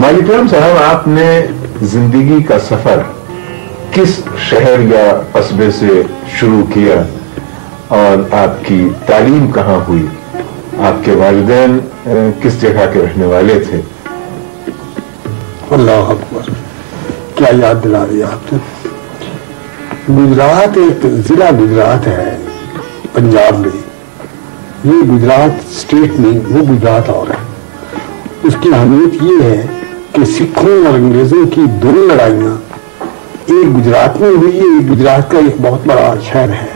مالک اکرم صاحب، آپ نے زندگی کا سفر کس شہر یا قصبے سے شروع کیا اور آپ کی تعلیم کہاں ہوئی؟ آپ کے والدین کس جگہ کے رہنے والے تھے؟ اللہ اکبر، کیا یاد دلا دیا آپ نے۔ گجرات ایک ضلع گجرات ہے پنجاب میں، یہ گجرات اسٹیٹ میں وہ گجرات اور ہے۔ اس کی اہمیت یہ ہے کہ سکھوں اور انگریزوں کی دونوں لڑائیاں ایک گجرات میں ہوئی ہے۔ ایک گجرات کا ایک بہت بڑا شہر ہے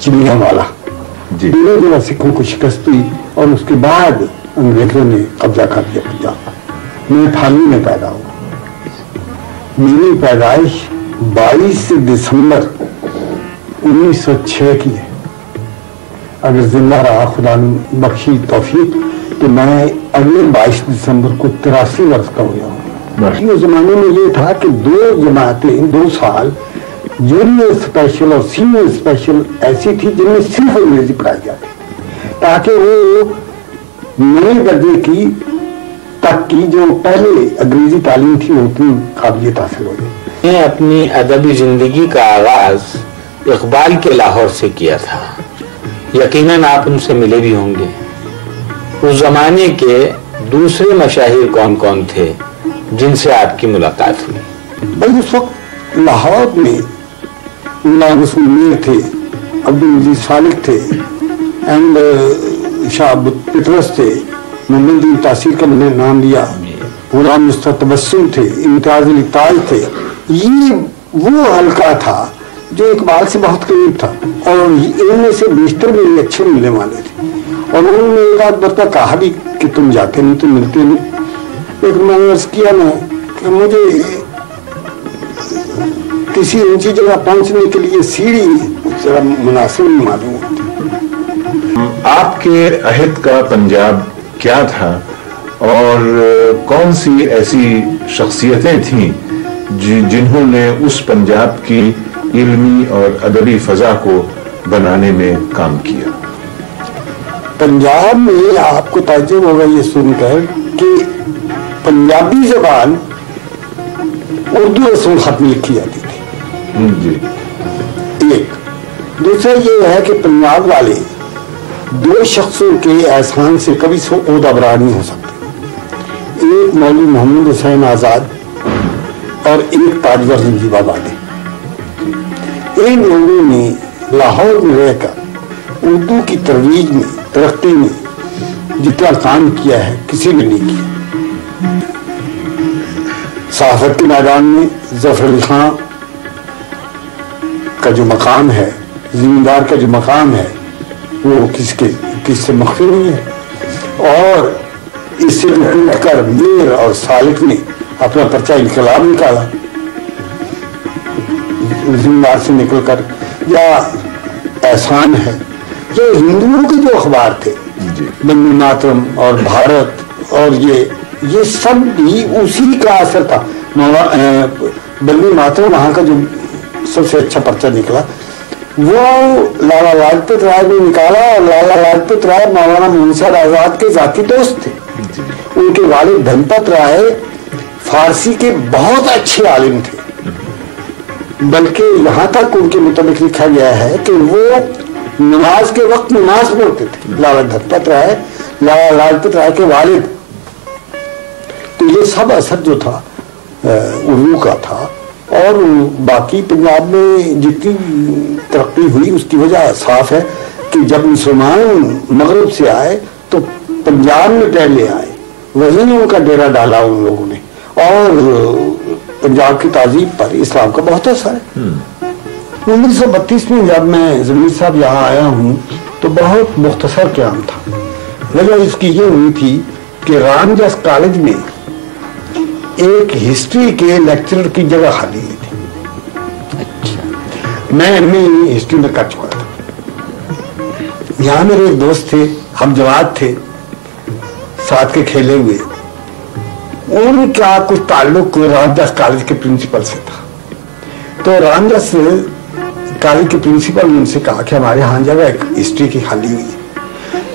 چلیا والا، دونوں جگہ سکھوں کو شکست ہوئی اور اس کے بعد انگریزوں نے قبضہ کر لیا پنجاب۔ میں تھانے میں پیدا ہوا، میری پیدائش 22 دسمبر 1906 کی ہے۔ اگر زندہ رہا خدا نے بخشی توفیق تو میں اگلے 22 دسمبر کو 83 برس کا ہو جاؤں۔ اس زمانے میں یہ تھا کہ 2 جماعتیں 2 سال جونیئر اسپیشل اور سینئر اسپیشل ایسی تھی جن میں صرف انگریزی پڑھائی جاتی تاکہ وہ نئے درجے کی تک کی جو پہلے انگریزی تعلیم تھی وہ اتنی قابلیت حاصل ہو گئی۔ میں اپنی ادبی زندگی کا آغاز اقبال کے لاہور سے کیا تھا۔ یقیناً آپ ان سے ملے بھی ہوں گے۔ اس زمانے کے دوسرے مشاہیر کون کون تھے جن سے آپ کی ملاقات ہوئی؟ بھائی اس وقت لاہور میں غلام رسول میر تھے، عبدالعزیز خالق تھے، اینڈ شاہ پطرس تھے، محمد الدین تاثیر کا میں نے نام لیا، غلام مصطفیٰ تبسم تھے، امتیاز علی تاج تھے۔ یہ وہ حلقہ تھا جو اقبال سے بہت قریب تھا اور ان میں سے بیشتر میرے اچھے ملنے والے تھے، اور انہوں نے ایک آدھ مرتبہ کہا بھی کہ تم جاتے نہیں، تم ملتے نہیں۔ لیکن میں نے عرض کیا نا کہ مجھے کسی اونچی جگہ پہنچنے کے لیے سیڑھی ذرا مناسب نہیں معلوم ہوتی۔ آپ کے عہد کا پنجاب کیا تھا اور کون سی ایسی شخصیتیں تھیں جنہوں نے اس پنجاب کی علمی اور ادبی فضا کو بنانے میں کام کیا؟ پنجاب میں آپ کو تعجب ہوگا یہ سن کر کہ پنجابی زبان اردو رسم خط میں لکھی جاتی تھی جی۔ ایک دوسرا یہ ہے کہ پنجاب والے 2 شخصوں کے احسان سے کبھی عہدہ برار نہیں ہو سکتے، ایک مولوی محمد حسین آزاد اور ایک تاجور رنجیب آبادی۔ ان لوگوں نے لاہور میں رہ کر اردو کی ترویج میں، ترقی میں جتنا کام کیا ہے کسی نے نہیں کیا۔ صحافت کے میدان میں ظفر علی خان کا جو مقام ہے، زمیندار کا جو مقام ہے، وہ کس سے مخفی نہیں ہے، اور اس سے اٹھ کر میر اور سالک نے اپنا پرچہ انقلاب نکالا زمیندار سے نکل کر۔ یا احسان ہے، یہ ہندوؤں کے جو اخبار تھے بندے ماترم اور بھارت، اور یہ سب بھی اسی کا اثر تھا۔ بندے ماترم وہاں کا جو سب سے اچھا پرچہ نکلا وہ لالا لاجپت رائے نے نکالا، اور لالا لاجپت رائے مولانا منصور آزاد کے ذاتی دوست تھے۔ ان کے والد دھنپت رائے فارسی کے بہت اچھے عالم تھے، بلکہ یہاں تک ان کے متعلق لکھا گیا ہے کہ وہ نماز کے وقت نماز پڑھتے تھے، لالا دھنپت رائے لالا لاجپت رائے کے والد۔ تو یہ سب اثر جو تھا اردو کا تھا، اور باقی پنجاب میں جتنی ترقی ہوئی اس کی وجہ صاف ہے کہ جب مسلمان مغرب سے آئے تو پنجاب میں پہلے آئے، وہیں ان کا ڈیرا ڈالا ان لوگوں نے، اور پنجاب کی تہذیب پر اسلام کا بہت اثر ہے۔ 1932 میں جب میں ضمیر صاحب یہاں آیا ہوں تو بہت مختصر قیام تھا۔ وجہ اس کی یہ ہوئی تھی کہ رامجس کالج میں ایک ہسٹری کے لیکچرر کی جگہ خالی ہوئی تھی، میں ایم.اے. ہسٹری میں کر چکا تھا۔ یہاں میرے ایک دوست تھے، ہم جماعت تھے، ساتھ کے کھیلے ہوئے، ان کا کچھ تعلق رامجس کالج کے پرنسپل سے تھا۔ تو رامجس کالج کے پرنسپل نے ان سے کہا کہ ہمارے ہاں جگہ ایک ہسٹری کی خالی ہوئی ہے،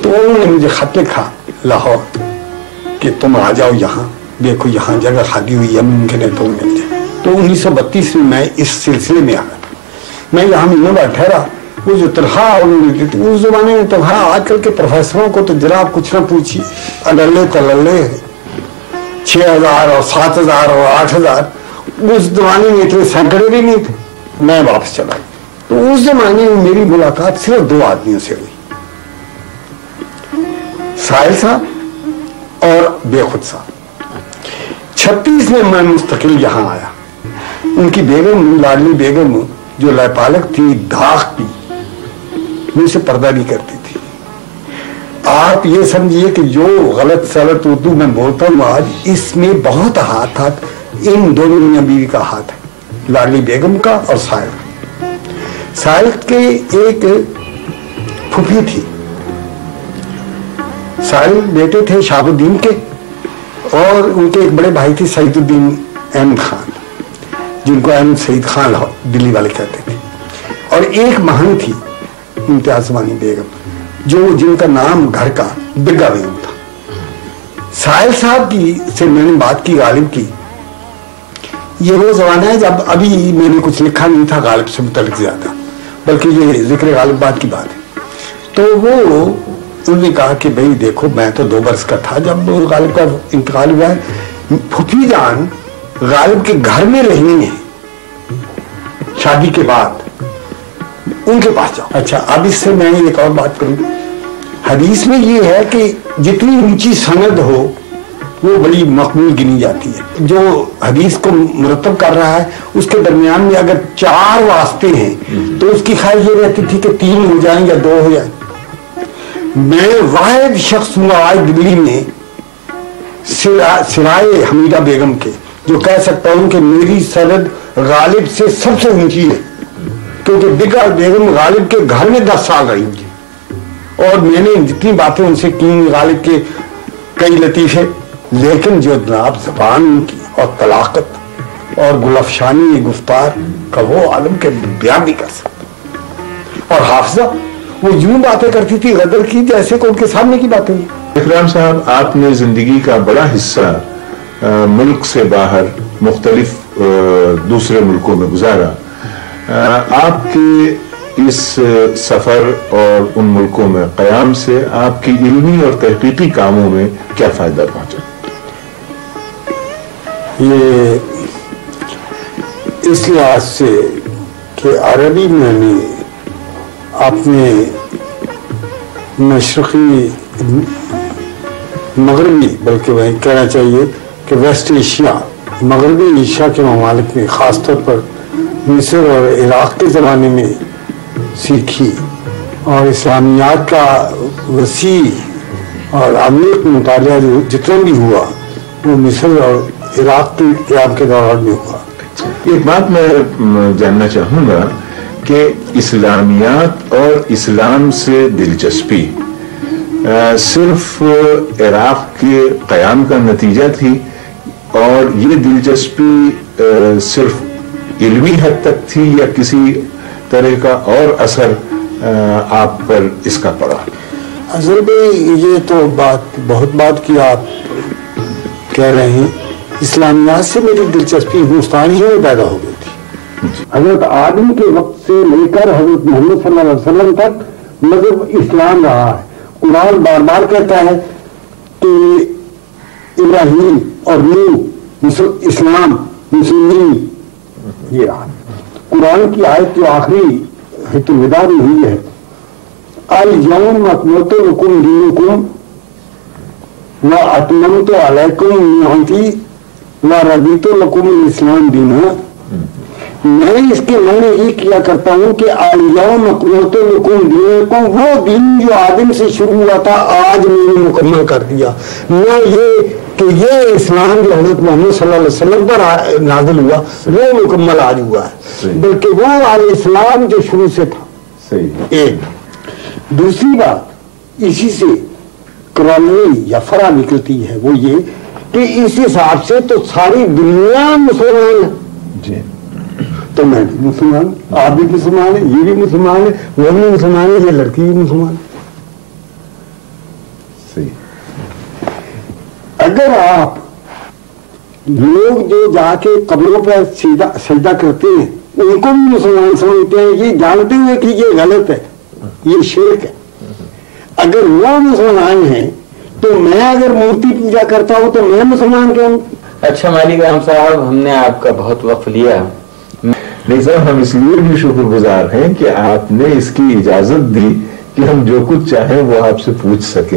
تو انہوں نے مجھے خط لکھا لاہور کہ تم آ جاؤ یہاں، देखो यहाँ जगह खाली हुई है, मुमकिन है तो मिल जाए। तो 1932 में मैं इस सिलसिले में आया। मैं यहाँ महीनों बैठा रहा। वो जो तनख्वाह उन्होंने दी थी उस जमाने में, तनख्वाह आजकल के प्रोफेसरों को तो जनाब कुछ ना पूछिए, अडल्ले तलल्ले 6,000 और 7,000 और 8,000। उस जमाने में इतने सैकड़े भी नहीं थे। मैं वापस चला। तो उस जमाने में मेरी मुलाकात सिर्फ 2 आदमियों से हुई, साहिल साहब और बेखुद साहब। 36 में मैं मुस्तकिल यहाँ आया। उनकी बेगम लाडली बेगम जो लयपालक थी, दाग की, मुझसे पर्दा नहीं करती थी। आप ये समझिए कि जो गलत सलत उर्दू में बोलता हूँ आज, इसमें बहुत हाथ था। इन दोनों मियां बीवी का हाथ है, लाडली बेगम का और साहिल के एक फूफी थी। साहिल बेटे थे शाहबुद्दीन के, और उनके एक बड़े भाई थे सईदुद्दीन अहमद खान, जिनको अहमद सईद खान दिल्ली वाले कहते थे। और एक महन थी इम्तियाज जमानी बेगम, जिनका नाम घर का बिग्गा बेगम था। साहिल साहब की से मैंने बात की गालिब की। ये वो जमाना है जब अभी मैंने कुछ लिखा नहीं था गालिब से मुतल्लिक ज्यादा, बल्कि ये जिक्र गालिब बात की बात है। तो वो उन्होंने कहा कि भाई देखो, मैं तो 2 बरस का था जब गालिब का इंतकाल हुआ है। फूफी जान गालिब के घर में रहनी है, शादी के बाद उनके पास जाओ। अच्छा, अब इससे मैं एक और बात करूं। हदीस में ये है कि जितनी ऊंची सनद हो वो बड़ी मकबूल गिनी जाती है। जो हदीस को मुरतब कर रहा है उसके दरमियान में अगर 4 वास्ते हैं तो उसकी ख्वाहिश ये रहती थी कि 3 हो जाएं या 2 हो जाएं। मैं वाहिद शख्स हूँ आज दिल्ली में सिराए हमीदा बेगम के जो कह सकता हूँ कि मेरी सनद गालिब से सबसे ऊंची है, क्योंकि बिग्गा बेगम गालिब के घर में 10 साल रही थी और मैंने जितनी बातें उनसे की, गालिब के कई लतीफे, लेकिन जो जनाब जबान उनकी और तलाकत और गुलफशानी गुफ्तार का वो आलम के बयान नहीं कर सकता। और हाफजा वो यूं बातें करती थी गदर की जैसे को उनके सामने की बातें। इकराम साहब, आपने जिंदगी का बड़ा हिस्सा मुल्क से बाहर मुख्तलिफ दूसरे मुल्कों में गुजारा। आपके इस सफर और उन मुल्कों में क़याम से आपकी इल्मी और तहकीकी कामों में क्या फायदा पहुंचा? ये इस लिहाज से कि अरबी मैंने अपने मशरक़ी मगरबी, बल्कि वही कहना चाहिए कि वेस्ट एशिया, मगरबी एशिया के ममालिक में ख़ासतौर पर मिस्र और इराक़ के ज़माने में सीखी, और इस्लामियात का वसी और अमीर मुतालिया जितना भी हुआ वो मिस्र और इराक़ के क़याम के दौरान में हुआ। एक बात मैं जानना चाहूँगा कि इस्लामियात और इस्लाम से दिलचस्पी सिर्फ इराक़ के क़याम का नतीजा थी, और ये दिलचस्पी सिर्फ इल्मी हद तक थी या किसी तरह का और असर आप पर इसका पड़ा? असल में ये तो बहुत बात की आप कह रहे हैं। इस्लामियात से मेरी दिलचस्पी हिंदुस्तान ही में पैदा हो गई थी। हजरत आदम के वक्त से लेकर हजरत मोहम्मद सल्लल्लाहु अलैहि वसल्लम तक मजहब इस्लाम रहा है। कुरान बार बार कहता है कि इब्राहिम और नूह इस्लाम मुस्लिम, ये रहा। कुरान की आयत जो आखिरी हिज्जुल विदा में हुई है, अल यौम अकमलतु लकुम दीनकुम व अतममतु अलैकुम निअमती व रदीतु लकुम इस्लाम दीना। मैं इसके माने ये किया करता हूँ कि अल यौम अकमलतु लकुम दीनकुम, वो दिन जो आदम से शुरू हुआ था आज मैंने मुकम्मल कर दिया। मैं ये कि ये इस्लाम जो हज़रत मोहम्मद सल्लल्लाहु अलैहि वसल्लम पर नाज़िल हुआ वो मुकम्मल आज हुआ है, बल्कि वो अल इस्लाम जो शुरू से था। सही। एक दूसरी बात इसी से क्रॉनमी या फरा निकलती है, वो ये कि इस हिसाब से तो सारी दुनिया मुसलमान है जी। तो मैं भी मुसलमान, आप भी मुसलमान है, ये भी मुसलमान है, वो भी मुसलमान है, ये लड़की भी मुसलमान है। सही। अगर आप लोग जो जाके कब्रों पर सजदा करते हैं उनको भी मुसलमान समझते हैं, ये जानते हुए कि ये गलत है, ये शिर्क है। अगर वो मुसलमान है तो मैं अगर मूर्ति पूजा करता हूं तो मैं मुसलमान क्यों? अच्छा मालिक राम साहब, हमने आपका बहुत वक्त लिया। नहीं साहब, हम इसलिए भी शुक्रगुजार हैं कि आपने इसकी इजाजत दी कि हम जो कुछ चाहें वो आपसे पूछ सकें।